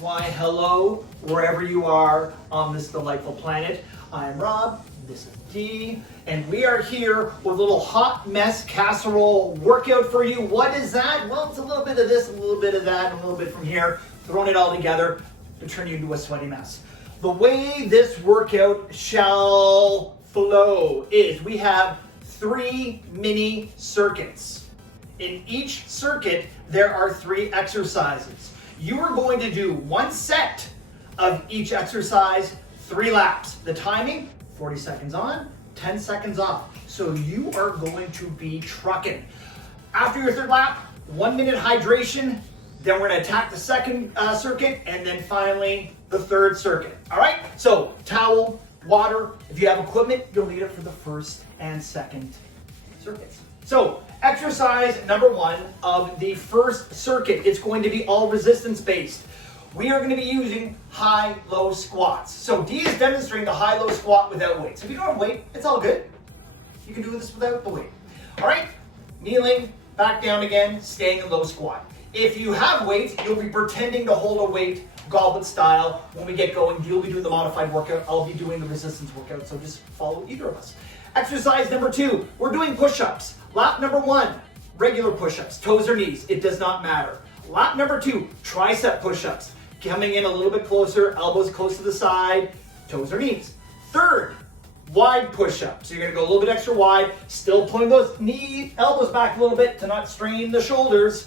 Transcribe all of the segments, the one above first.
Why, hello, wherever you are on this delightful planet. I'm Rob, this is Dee, and we are here with a little hot mess casserole workout for you. What is that? Well, it's a little bit of this, a little bit of that, and a little bit from here, throwing it all together to turn you into a sweaty mess. The way this workout shall flow is we have 3 mini circuits. In each circuit, there are 3 exercises. You are going to do 1 set of each exercise, 3 laps. The timing, 40 seconds on, 10 seconds off. So you are going to be trucking. After your 3rd lap, 1 minute hydration, then we're gonna attack the 2nd circuit, and then finally the 3rd circuit. All right, so towel, water. If you have equipment, you'll need it for the 1st and 2nd circuits. So exercise number 1 of the 1st circuit, it's going to be all resistance based. We are going to be using high-low squats. So Dee is demonstrating the high-low squat without weight. So if you don't have weight, it's all good. You can do this without the weight. All right, kneeling, back down again, staying in low squat. If you have weight, you'll be pretending to hold a weight goblet style. When we get going, you'll be doing the modified workout. I'll be doing the resistance workout, so just follow either of us. Exercise number 2, we're doing push-ups. Lap number 1, regular push-ups, toes or knees, it does not matter. Lap number 2, tricep push-ups. Coming in a little bit closer, elbows close to the side, toes or knees. 3rd, wide push-ups. So you're gonna go a little bit extra wide, still pulling those elbows back a little bit to not strain the shoulders,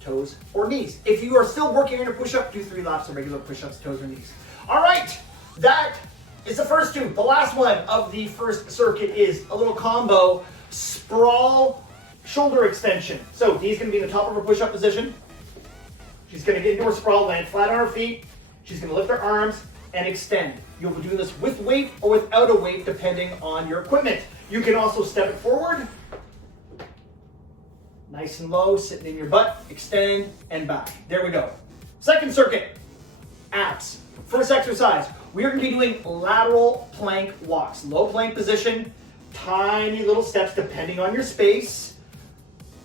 toes or knees. If you are still working on your push-up, do 3 laps of regular push-ups, toes or knees. All right, that is the first 2. The last one of the 1st circuit is a little combo sprawl shoulder extension. So Dee's gonna be in the top of her push-up position. She's gonna get into her sprawl, land flat on her feet. She's gonna lift her arms and extend. You'll be doing this with weight or without a weight, depending on your equipment. You can also step it forward, nice and low, sitting in your butt, extend and back. There we go. 2nd circuit, abs. 1st exercise, we are gonna be doing lateral plank walks. Low plank position, tiny little steps depending on your space,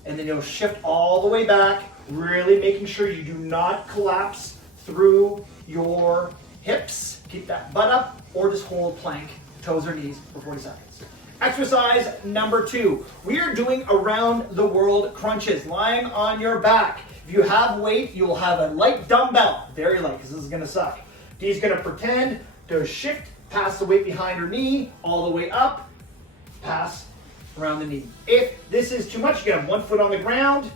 and then you'll shift all the way back, really making sure you do not collapse through your hips. Keep that butt up, or just hold plank, toes or knees for 40 seconds. Exercise number 2, we are doing around the world crunches, lying on your back. If you have weight, you will have a light dumbbell, very light, because this is gonna suck. Dee's gonna pretend to shift past the weight behind her knee, all the way up, pass around the knee. If this is too much, you can have 1 foot on the ground,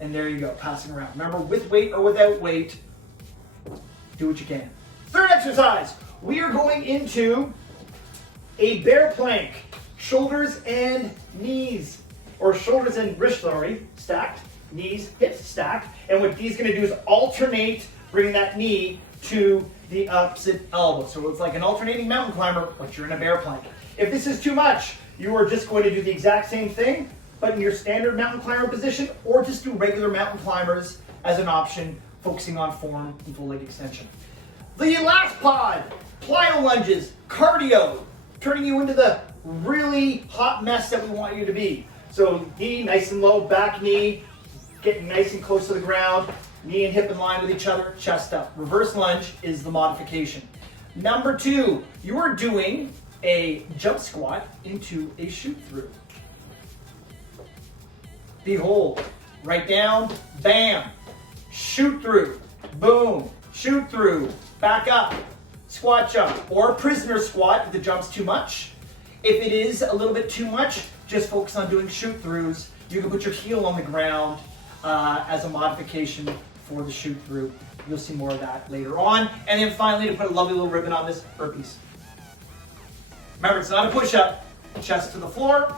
and there you go, passing around. Remember, with weight or without weight, do what you can. 3rd exercise, we are going into a bear plank, shoulders and knees, or shoulders and wrists, stacked, knees, hips stacked. And what Dee's gonna do is alternate, bring that knee to the opposite elbow. So it's like an alternating mountain climber, but you're in a bear plank. If this is too much, you are just going to do the exact same thing, but in your standard mountain climber position, or just do regular mountain climbers as an option, focusing on form and full leg extension. The last pod, plyo lunges, cardio, turning you into the really hot mess that we want you to be. So knee nice and low, back knee, getting nice and close to the ground, knee and hip in line with each other, chest up. Reverse lunge is the modification. Number 2, you are doing a jump squat into a shoot through. Behold, right down, bam, shoot through, boom, shoot through, back up, squat jump, or prisoner squat if the jump's too much. If it is a little bit too much, just focus on doing shoot throughs. You can put your heel on the ground as a modification for the shoot through. You'll see more of that later on. And then finally, to put a lovely little ribbon on this, burpees. Remember, it's not a push-up. Chest to the floor,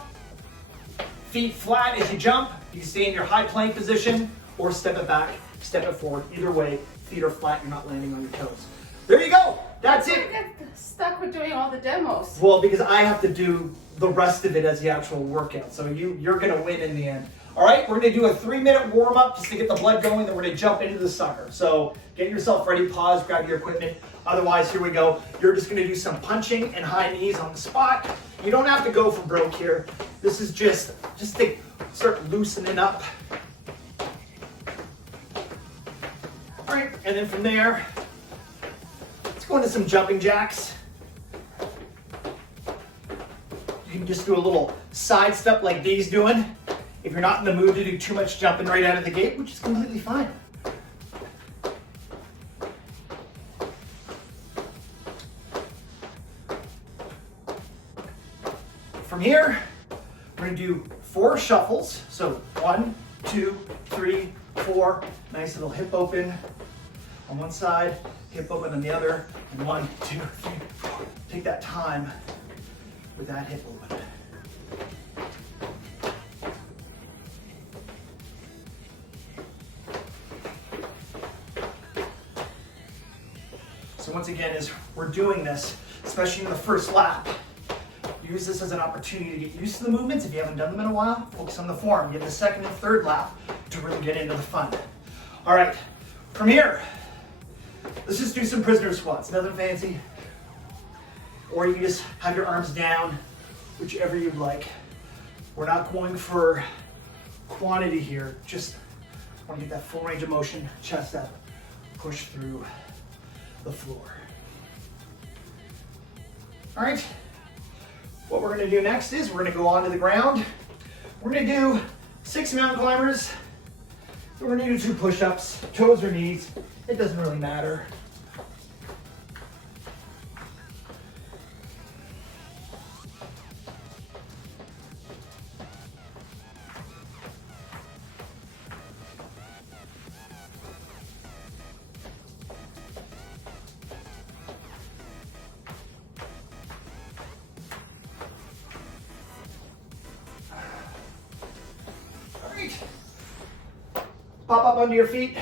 feet flat as you jump. You stay in your high plank position, or step it back, step it forward. Either way, feet are flat, you're not landing on your toes. There you go. That's it. I get stuck with doing all the demos. Well, because I have to do the rest of it as the actual workout. So you're gonna win in the end. All right, we're gonna do a 3-minute warm up just to get the blood going, then we're gonna jump into the sucker. So get yourself ready, pause, grab your equipment. Otherwise, here we go. You're just gonna do some punching and high knees on the spot. You don't have to go for broke here. This is just to start loosening up. All right, And then from there, let's go into some jumping jacks. You can just do a little side step like Dee's doing if you're not in the mood to do too much jumping right out of the gate, which is completely fine. From here, we're gonna do 4 shuffles. So 1, 2, 3, 4. Nice little hip open on one side, hip open on the other, and 1, 2, 3, 4. Take that time with that hip open. So once again, as we're doing this, especially in the first lap, use this as an opportunity to get used to the movements. If you haven't done them in a while, focus on the form. Get the second and third lap to really get into the fun. All right, from here, let's just do some prisoner squats, nothing fancy. Or you can just have your arms down, whichever you'd like. We're not going for quantity here, just want to get that full range of motion, chest up, push through the floor. All right. What we're gonna do next is we're gonna go onto the ground. We're gonna do 6 mountain climbers. We're gonna do 2 push-ups, toes or knees. It doesn't really matter. Pop up onto your feet.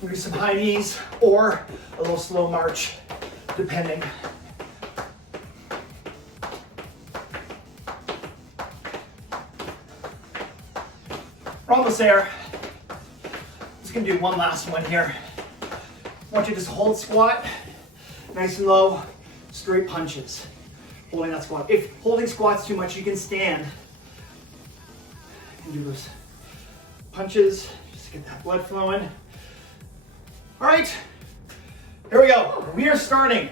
Do some high knees or a little slow march, depending. We're almost there. Just gonna do one last one here. I want you to just hold squat, nice and low, straight punches. Holding that squat. If holding squat's too much, you can stand and do those punches, just to get that blood flowing. All right, here we go. We are starting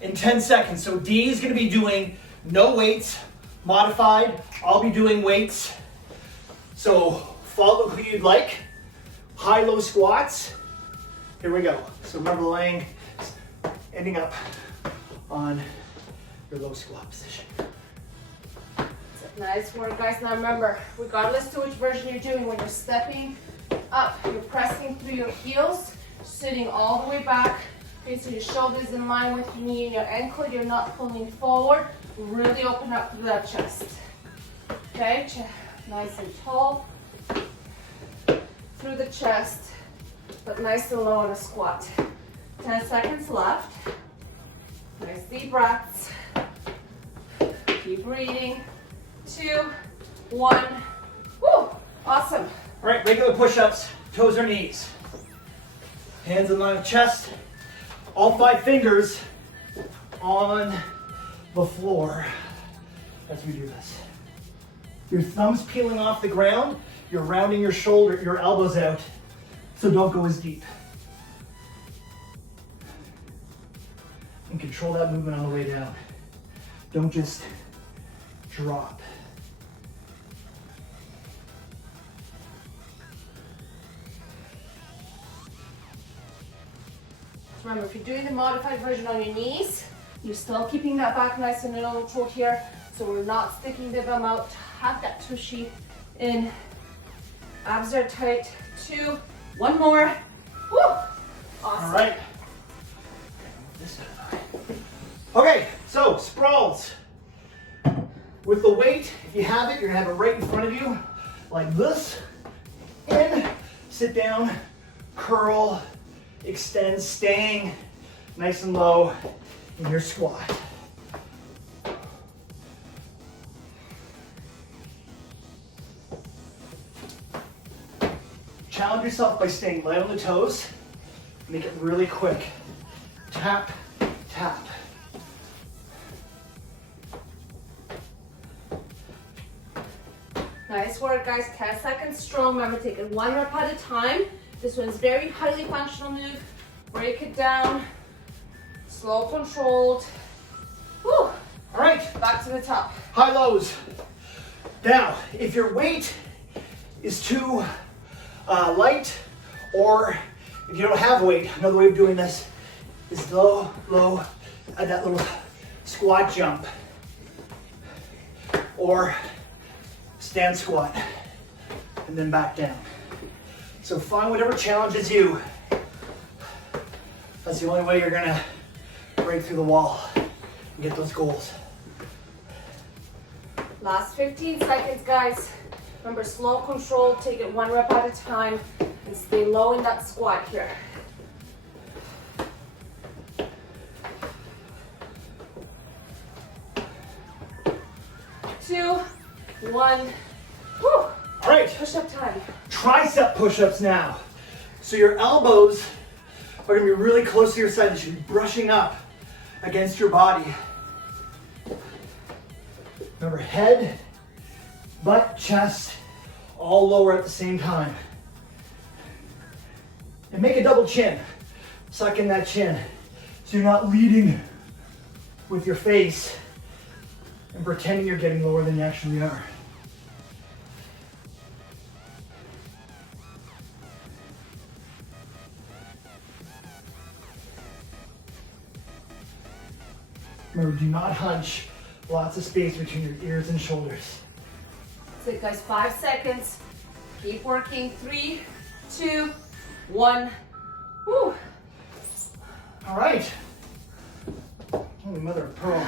in 10 seconds. So D is gonna be doing no weights, modified. I'll be doing weights. So follow who you'd like. High, low squats. Here we go. So remember laying, ending up on your low squat position. Nice work, guys. Now remember, regardless to which version you're doing, when you're stepping up, you're pressing through your heels, sitting all the way back. Okay, so your shoulders in line with your knee and your ankle. You're not pulling forward. Really open up through that chest. Okay, nice and tall through the chest, but nice and low on a squat. 10 seconds left. Nice deep breaths. Keep breathing. 2, 1. Woo! Awesome. All right, regular push-ups, toes or knees. Hands in line with chest. All 5 fingers on the floor as we do this. Your thumbs peeling off the ground. You're rounding your shoulder, your elbows out, so don't go as deep. And control that movement on the way down. Don't just drop. Remember, if you're doing the modified version on your knees, you're still keeping that back nice and neutral here. So we're not sticking the bum out. Have that tushy in. Abs are tight. 2, 1 more. Woo! Awesome. All right. This side. Okay, so sprawls. With the weight, if you have it, you're gonna have it right in front of you, like this. In, sit down, curl, extend, staying nice and low in your squat. Challenge yourself by staying light on the toes. Make it really quick. Tap, tap. Nice work, guys. 10 seconds strong. Remember, take it 1 rep at a time. This one's very highly functional move. Break it down, slow, controlled. Whew. All right. Back to the top. High lows. Now, if your weight is too light, or if you don't have weight, another way of doing this is low, low, at that little squat jump, or stand squat, and then back down. So find whatever challenges you. That's the only way you're gonna break through the wall and get those goals. Last 15 seconds, guys. Remember, slow, control, take it 1 rep at a time, and stay low in that squat here. 2, 1. Whew. All right. Push-up time. Tricep push-ups now. So your elbows are gonna be really close to your side. They should be brushing up against your body. Remember, head, butt, chest, all lower at the same time. And make a double chin. Suck in that chin. So you're not leading with your face and pretending you're getting lower than you actually are. Remember, do not hunch. Lots of space between your ears and shoulders. That's it, guys. 5 seconds. Keep working. 3, 2, 1. Woo. All right. Holy mother of pearl.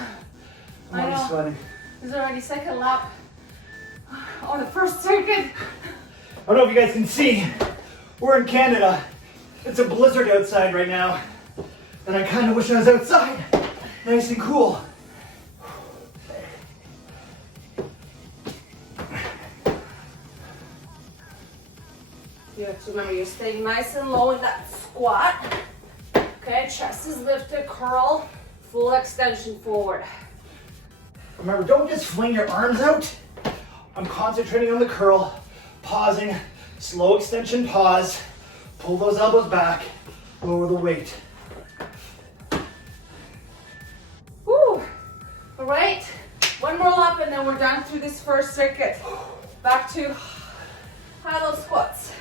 I'm I already know. sweating. This is already second lap on the first circuit. I don't know if you guys can see. We're in Canada. It's a blizzard outside right now. And I kind of wish I was outside. Nice and cool. You have to remember, you're staying nice and low in that squat. Okay, chest is lifted, curl, full extension forward. Remember, don't just fling your arms out. I'm concentrating on the curl, pausing, slow extension, pause, pull those elbows back, lower the weight. Woo. All right, 1 more lap and then we're done through this first circuit. Back to high-low squats.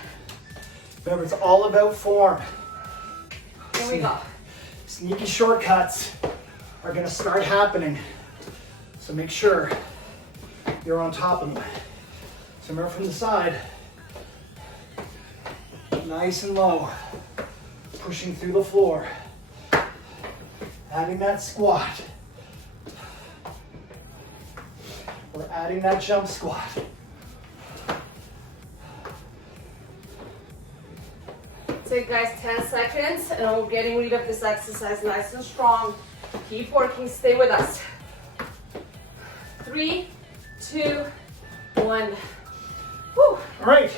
Remember, it's all about form. Here we go. Sneaky shortcuts are gonna start happening. So make sure you're on top of them. So remember, from the side, nice and low, pushing through the floor, adding that squat, or adding that jump squat. Take, guys, 10 seconds and we're getting rid of this exercise nice and strong. Keep working, stay with us. 3, 2, 1. Woo. All right.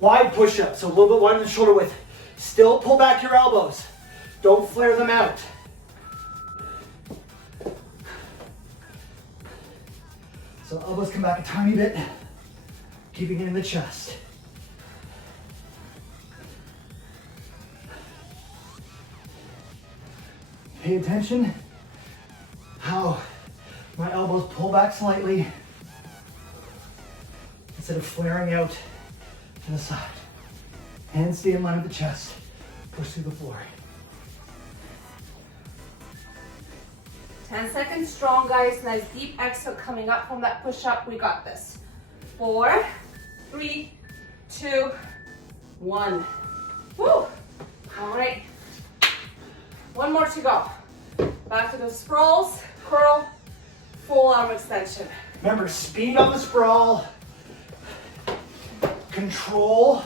Wide push-up, so a little bit wider than shoulder width. Still pull back your elbows. Don't flare them out. So elbows come back a tiny bit, keeping it in the chest. Pay attention how my elbows pull back slightly instead of flaring out to the side. Hands stay in line with the chest. Push through the floor. 10 seconds strong, guys. Nice deep exhale coming up from that push-up. We got this. 4, 3, 2, 1. Woo! All right. 1 more to go. Back to the sprawls, curl, full arm extension. Remember, speed on the sprawl, control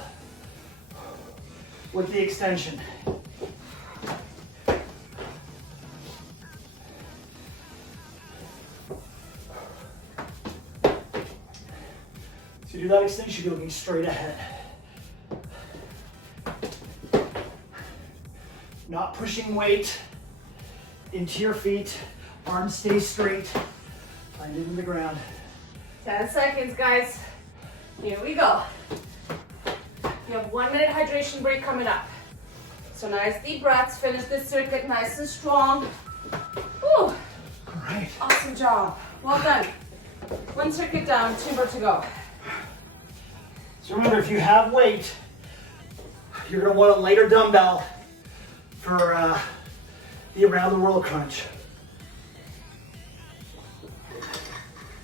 with the extension. So you do that extension, you should be looking straight ahead. Not pushing weight into your feet. Arms stay straight. Find it in the ground. 10 seconds, guys. Here we go. have 1 minute hydration break coming up. So nice deep breaths, finish this circuit nice and strong. Woo. All right. Awesome job. Well done. 1 circuit down, 2 more to go. So remember, if you have weight, you're gonna want a lighter dumbbell for the around the world crunch.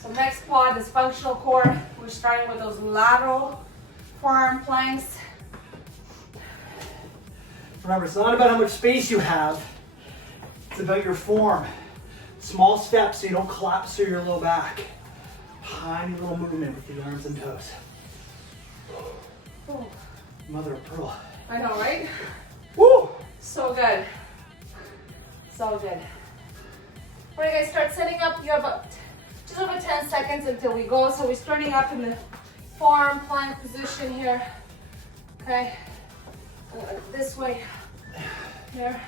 So next quad is functional core. We're starting with those lateral forearm planks. Remember, it's not about how much space you have, it's about your form. Small steps so you don't collapse through your low back. Tiny little movement with the arms and toes. Ooh. Mother of pearl. I know, right? Woo! So good. So good. All right, guys, start setting up. You have about just over 10 seconds until we go. So we're starting up in the forearm plank position here. Okay. This way. Here.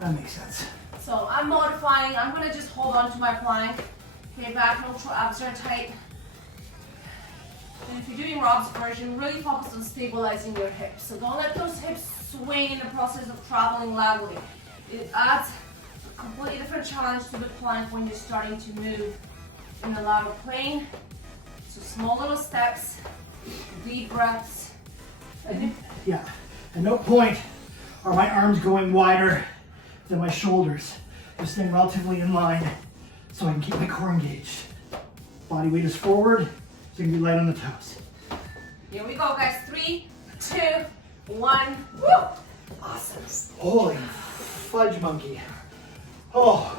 That makes sense. So I'm modifying. I'm gonna just hold on to my plank. Okay, back neutral, abs are tight. And if you're doing Rob's version, really focus on stabilizing your hips. So don't let those hips sway in the process of traveling laterally. It adds a completely different challenge to the plank when you're starting to move in the lateral plane. So small little steps, deep breaths. Yeah, at no point are my arms going wider than my shoulders. They're staying relatively in line so I can keep my core engaged. Body weight is forward, so you can be light on the toes. Here we go, guys. 3, 2, 1. Woo! Awesome. Holy fudge monkey. Oh,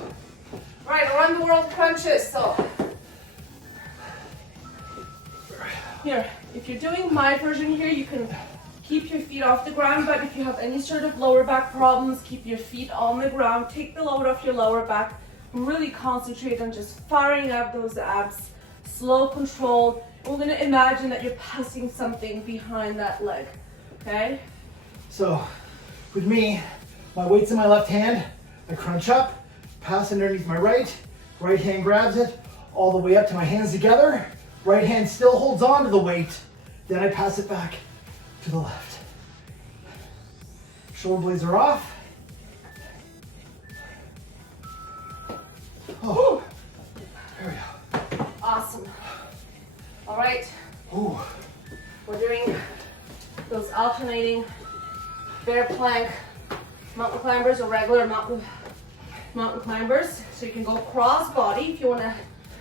Right, around the world crunches. So here, if you're doing my version here, you can keep your feet off the ground, but if you have any sort of lower back problems, keep your feet on the ground. Take the load off your lower back. Really concentrate on just firing up those abs. Slow, controlled. We're gonna imagine that you're passing something behind that leg, okay? so with me, my weight's in my left hand. I crunch up, pass underneath my right hand grabs it, all the way up to my hands together. Right hand still holds on to the weight. Then I pass it back to the left. Shoulder blades are off. Oh, there we go. Awesome. All right, Ooh. we're doing those alternating bear plank mountain climbers or regular mountain climbers. So you can go cross body if you want to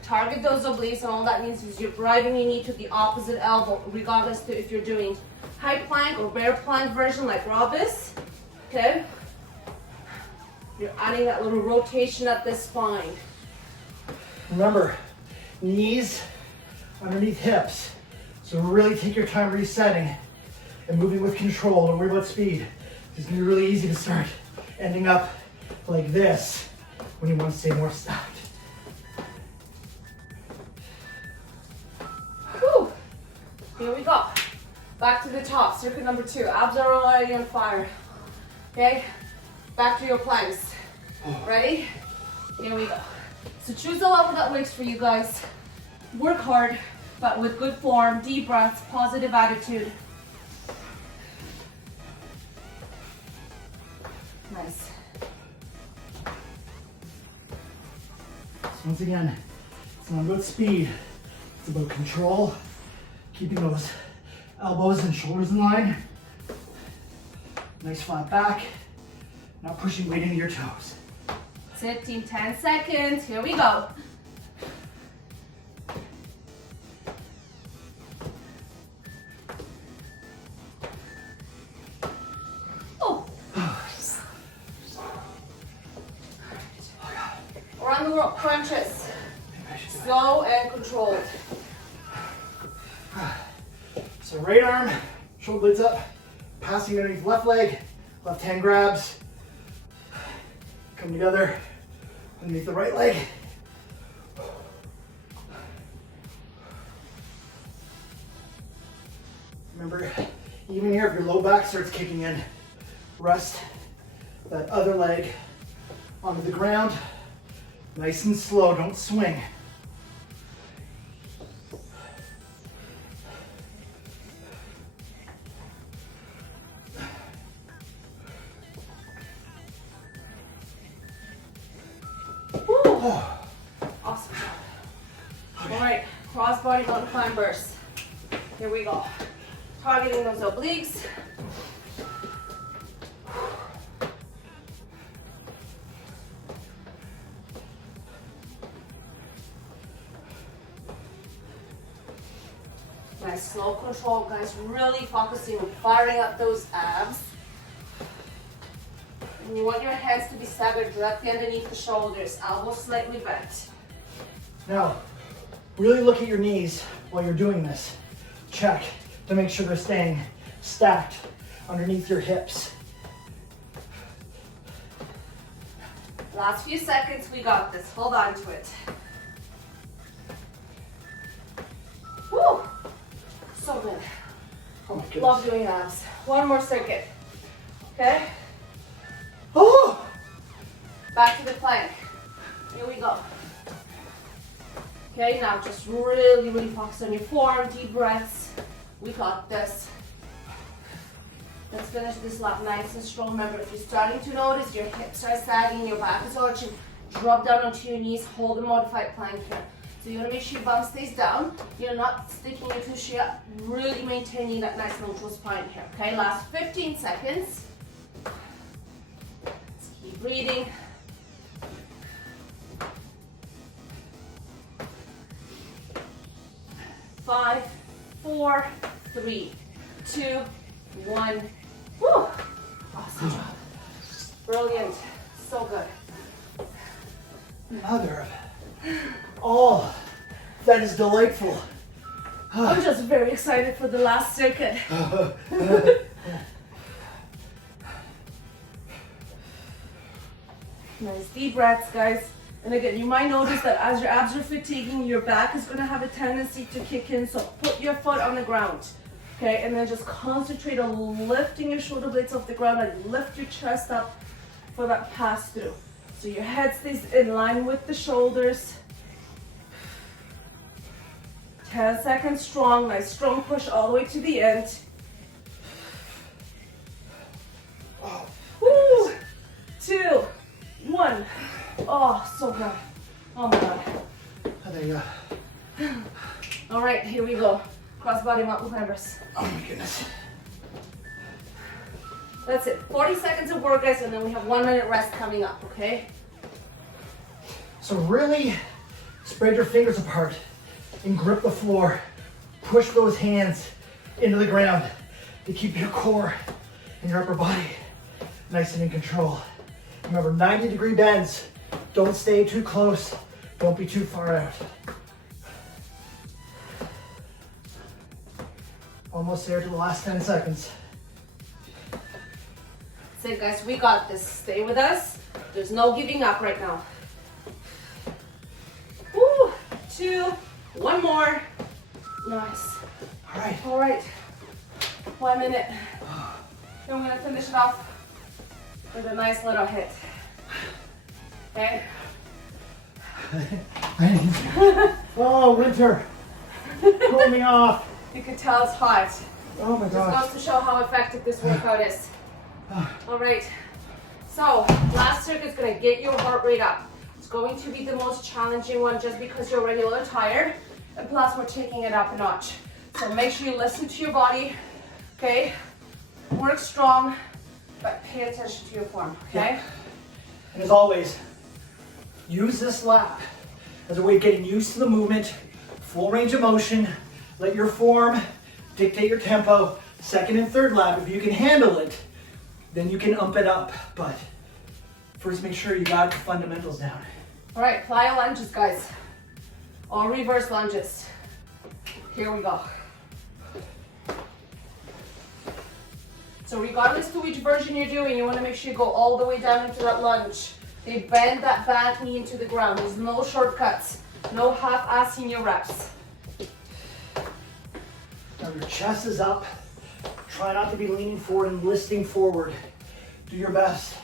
target those obliques, and all that means is you're driving your knee to the opposite elbow, regardless to if you're doing high plank or bear plank version like Rob is. Okay? You're adding that little rotation at the spine. Remember, knees underneath hips. So really take your time resetting and moving with control. Don't worry about speed. It's gonna be really easy to start ending up like this when you want to stay more stacked. Whew. Here we go. Back to the top, circuit number 2. Abs are already on fire. Okay? Back to your planks. Ready? Here we go. So choose a level that works for you guys. Work hard, but with good form, deep breaths, positive attitude. Nice. So once again, it's not about speed. It's about control, keeping those elbows and shoulders in line. Nice flat back, not pushing weight into your toes. That's it, team. 10 seconds. Here we go. Oh. Around the world, crunches. Slow and controlled. So right arm, shoulder blades up, passing underneath left leg, left hand grabs, come together underneath the right leg. Remember, even here, if your low back starts kicking in, rest that other leg onto the ground, nice and slow, don't swing. Awesome job. All right, cross-body mountain climbers. Here we go. Targeting those obliques. Nice, slow control, guys. Really focusing on firing up those abs. And you want your hands to be staggered directly underneath the shoulders, elbows slightly bent. Now, really look at your knees while you're doing this. Check to make sure they're staying stacked underneath your hips. Last few seconds, we got this. Hold on to it. Woo! So good. Oh my goodness. Love doing abs. One more circuit. Okay? Oh! Back to the plank. Here we go. Okay, now just really, really focus on your form. Deep breaths. We got this. Let's finish this lap nice and strong. Remember, if you're starting to notice your hips are sagging, your back is arching, drop down onto your knees, hold a modified plank here. So you want to make sure your bum stays down. You're not sticking your cushion up. Really maintaining that nice neutral spine here. Okay, last 15 seconds. Let's keep breathing. Five, 4, 3, 2, 1. Woo! Awesome job. Brilliant. So good. Mother of all that is delightful. I'm just very excited for the last circuit. Nice deep breaths, guys. And again, you might notice that as your abs are fatiguing, your back is going to have a tendency to kick in. So put your foot on the ground. Okay, and then just concentrate on lifting your shoulder blades off the ground and lift your chest up for that pass through. So your head stays in line with the shoulders. 10 seconds strong, nice strong push all the way to the end. Woo! 2, 1. Oh, so good. Oh my God. There you go. All right, here we go. Cross-body mountain climbers. Oh my goodness. That's it. 40 seconds of work, guys, and then we have 1 minute rest coming up, okay? So really spread your fingers apart and grip the floor. Push those hands into the ground to keep your core and your upper body nice and in control. Remember, 90-degree bends. Don't stay too close. Don't be too far out. Almost there to the last 10 seconds. That's it, guys. We got this. Stay with us. There's no giving up right now. Woo! 2, 1 more. Nice. All right. All right. 1 minute. Then we're gonna finish it off with a nice little hit. Okay? Oh, winter. Pull me off. You can tell it's hot. Oh my Just gosh. goes to show how effective this workout is. All right. So, last circuit is gonna get your heart rate up. It's going to be the most challenging one just because you're already a little tired. And plus, we're taking it up a notch. So make sure you listen to your body, okay? Work strong, but pay attention to your form, okay? And as always, use this lap as a way of getting used to the movement, full range of motion. Let your form dictate your tempo. Second and third lap, if you can handle it, then you can ump it up. But first, make sure you got the fundamentals down. All right, plyo lunges, guys. Or reverse lunges. Here we go. So regardless to which version you're doing, you want to make sure you go all the way down into that lunge. They bend that back knee into the ground. There's no shortcuts, no half-assing your reps. Now your chest is up. Try not to be leaning forward and listing forward. Do your best.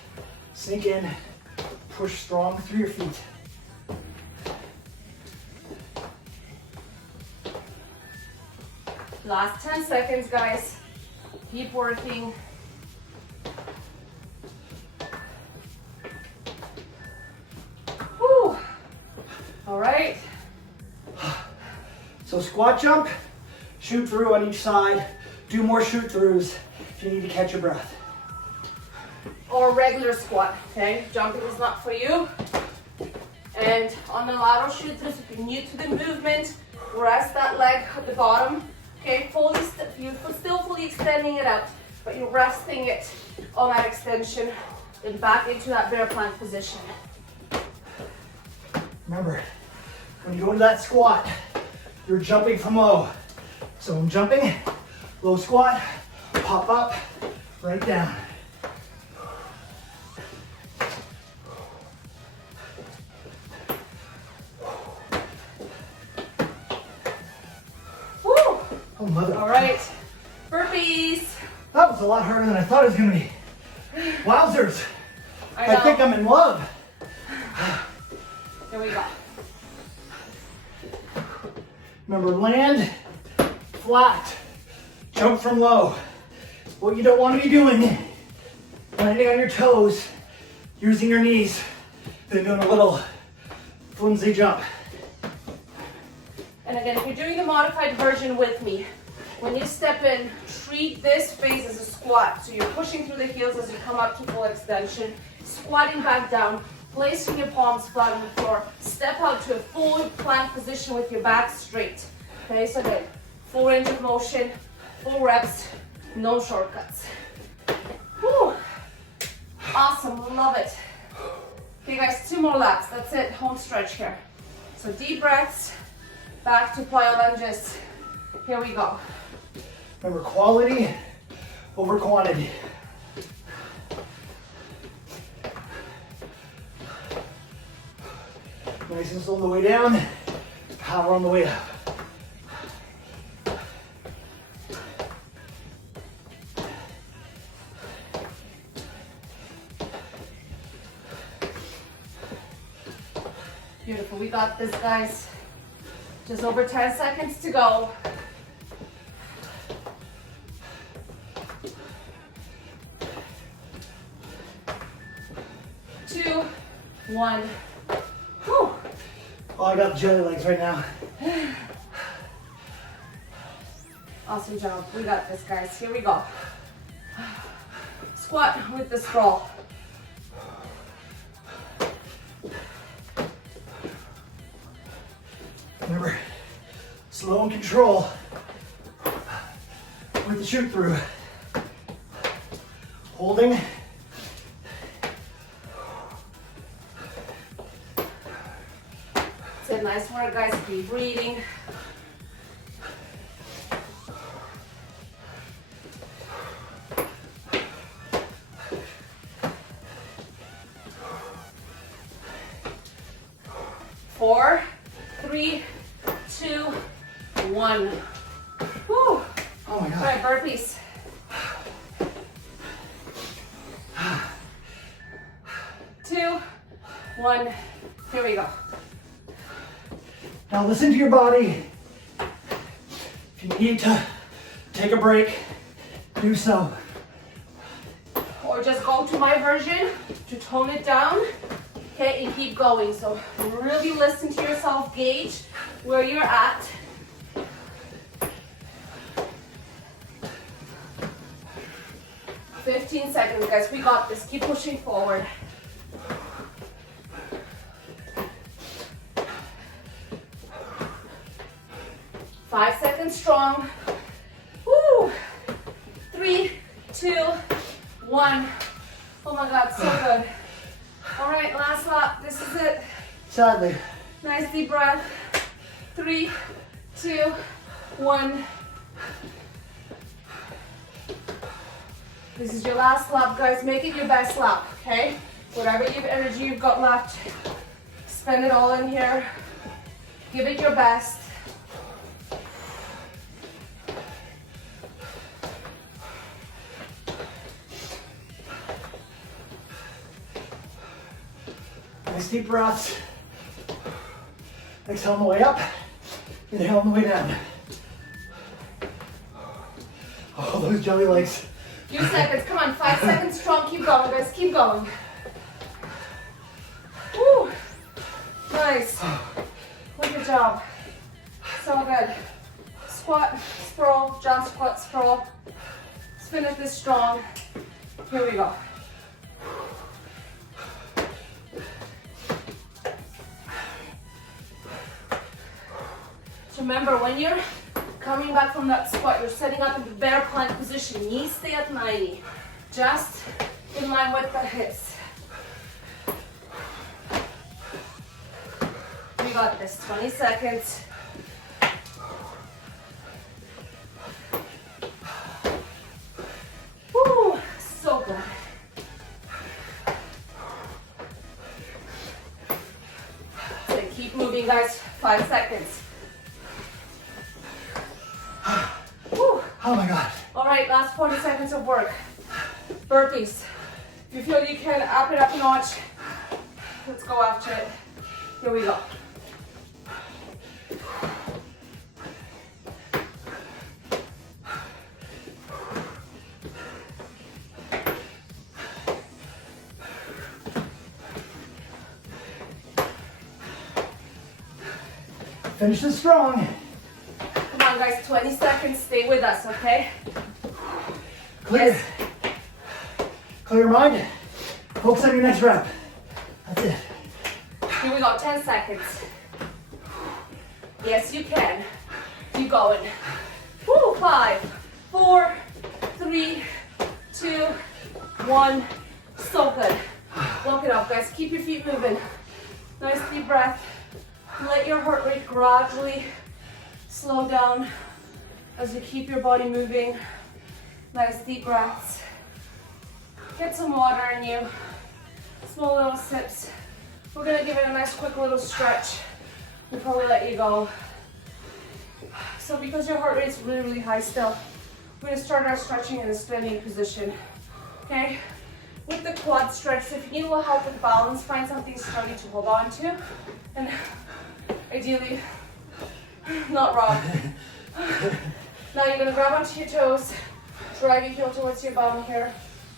Sink in. Push strong through your feet. Last 10 seconds, guys. Keep working. Whew. right. So squat jump, shoot through on each side. Do more shoot throughs if you need to catch your breath. Or regular squat, okay? Jumping is not for you. And on the lateral shoot throughs, if you're new to the movement, rest that leg at the bottom, okay? You're still fully extending it out, but you're resting it on that extension and back into that bear plank position. Remember, when you go into that squat, you're jumping from low. So I'm jumping, low squat, pop up, right down. Woo! Oh, mother. All right, burpees. That was a lot harder than I thought it was gonna be. Wowzers. I know. I think I'm in love. Here we go. Remember, land flat, jump from low. What you don't want to be doing, landing on your toes, using your knees, then doing a little flimsy jump. And again, if you're doing the modified version with me, when you step in, treat this phase as a squat. So you're pushing through the heels as you come up to full extension, squatting back down, placing your palms flat on the floor. Step out to a full plank position with your back straight. Okay, so again, full range of motion, full reps, no shortcuts. Whew. Awesome, love it. Okay guys, 2 more laps, that's it, home stretch here. So deep breaths, back to plyo lunges. Here we go. Remember, quality over quantity. Nice and slow on the way down, power on the way up. Beautiful, we got this, guys. Just over 10 seconds to go. 2, 1. Whew. Oh, I got jelly legs right now. Awesome job. We got this, guys. Here we go. Squat with the sprawl. Remember, slow and control with the shoot through. Holding. That's it. Nice work, guys. Keep breathing. Four, 3, 2, 1. Whew. Oh my All God. right, burpees. Two, 1. Here we go. Now listen to your body. If you need to take a break, do so. Or just go to my version to tone it down. Okay, and keep going. So really listen to yourself, gauge where you're at. "15 seconds, guys. We got this. Keep pushing forward. Five seconds strong. Woo! 3, 2, 1. Oh my God, so good. All right, last lap. This is it. Sadly. Nice deep breath. 3, 2, 1. This is your last lap, guys. Make it your best lap, okay? Whatever energy you've got left, spend it all in here. Give it your best. Nice deep breaths. Exhale on the way up. Inhale on the way down. Oh, those jelly legs. Few seconds. Come on, 5 seconds strong. Keep going, guys. Keep going. Woo. Nice. job. So good. Squat, sprawl, jump, squat, sprawl. Let's finish this strong. Here we go. So remember, when you're coming back from that squat, you're setting up in the bear plank position. Knees stay at 90, just in line with the hips. We got this, 20 seconds. Woo, so good. So keep moving, guys, 5 seconds. Woo. Oh my God. All right, last 40 seconds of work. Burpees. If you feel you can up it up a notch, let's go after it. Here we go. Finish this strong. Come on, guys, 20 seconds. Stay with us, okay? Clear. Yes. Clear your mind. Focus on your next rep. That's it. Here we go, 10 seconds. Yes, you can. Keep going. Woo, 5, 4, 3, 2, 1. So good. Walk it up, guys. Keep your feet moving. Nice deep breath. Let your heart rate gradually slow down as you keep your body moving. Nice deep breaths. Get some water in you. Small little sips. We're gonna give it a nice quick little stretch before we let you go. So because your heart rate is really, really high still, we're gonna start our stretching in a standing position, okay? With the quad stretch, so if you need a little help with balance, find something sturdy to hold on to, and ideally, not wrong. Now you're gonna grab onto your toes, drive your heel towards your bum here,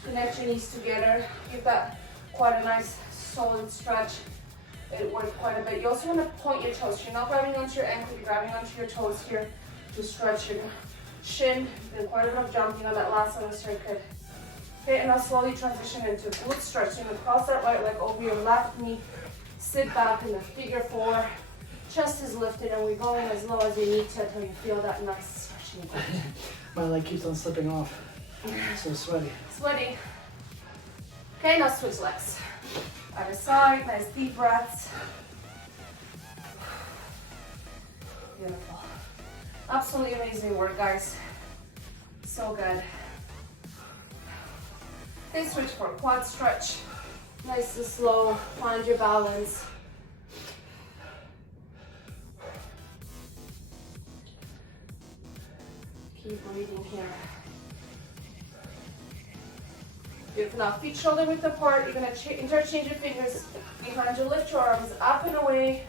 connect your knees together, give that quite a nice solid stretch. It worked quite a bit. You also want to point your toes. You're not grabbing onto your ankle, you're grabbing onto your toes here to stretch your shin. Did quite a bit of jumping on that last little circuit. Okay, and now slowly transition into glute stretch. You're going to cross that right leg over your left knee, sit back in the figure 4. Chest is lifted, and we're going as low as you need to until you feel that nice stretching. My leg keeps on slipping off. I'm so sweaty. Sweaty. Okay, now switch legs. Other side, nice deep breaths. Beautiful. Absolutely amazing work, guys. So good. Okay, switch for a quad stretch. Nice and slow, find your balance. Keep breathing here. Beautiful. Now, feet shoulder width apart. You're going to interchange your fingers behind you. Lift your arms up and away.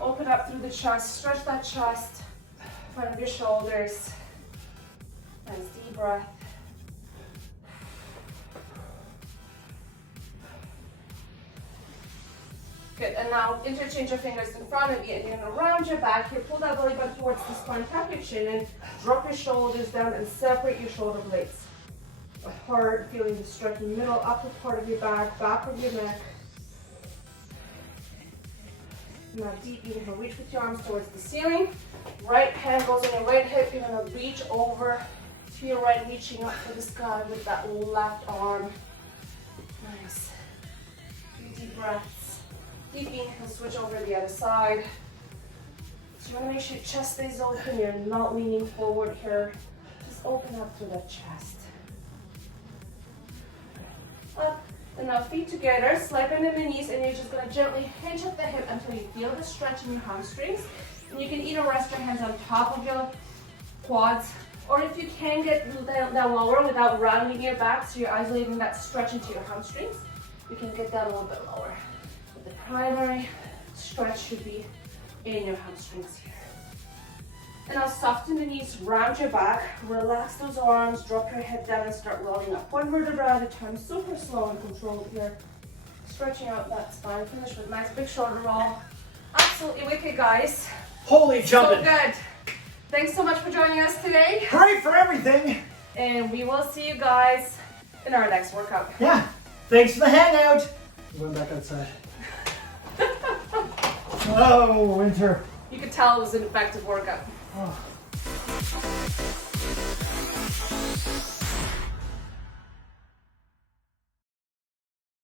Open up through the chest. Stretch that chest. Front of your shoulders. Nice deep breath. Good. And now interchange your fingers in front of you. And you're going to round your back here. Pull that belly button towards the spine. Tuck your chin in. Drop your shoulders down and separate your shoulder blades. Apart, feeling the stretch in the middle, upper part of your back of your neck. Now deep, you're going to reach with your arms towards the ceiling. Right hand goes on your right hip. You're going to reach over to your right, reaching up for the sky with that left arm. Nice. Deep breaths. Deep inhale, switch over to the other side. So you want to make sure your chest stays open. You're not leaning forward here. Just open up through that chest. Up, and now feet together, slide bend in the knees, and you're just going to gently hinge at the hip until you feel the stretch in your hamstrings. And you can either rest your hands on top of your quads, or if you can get down lower without rounding your back, so you're isolating that stretch into your hamstrings, you can get down a little bit lower. But the primary stretch should be in your hamstrings here. And now soften the knees, round your back, relax those arms, drop your head down and start rolling up. One vertebra at a time, super slow and controlled here. Stretching out that spine, finish with a nice big shoulder roll. Up absolutely wicked, guys. Holy So jumping. good. Thanks so much for joining us today. Great for everything. And we will see you guys in our next workout. Yeah. Thanks for the hangout. I'm going back outside. Oh, winter. You could tell it was an effective workout. Oh.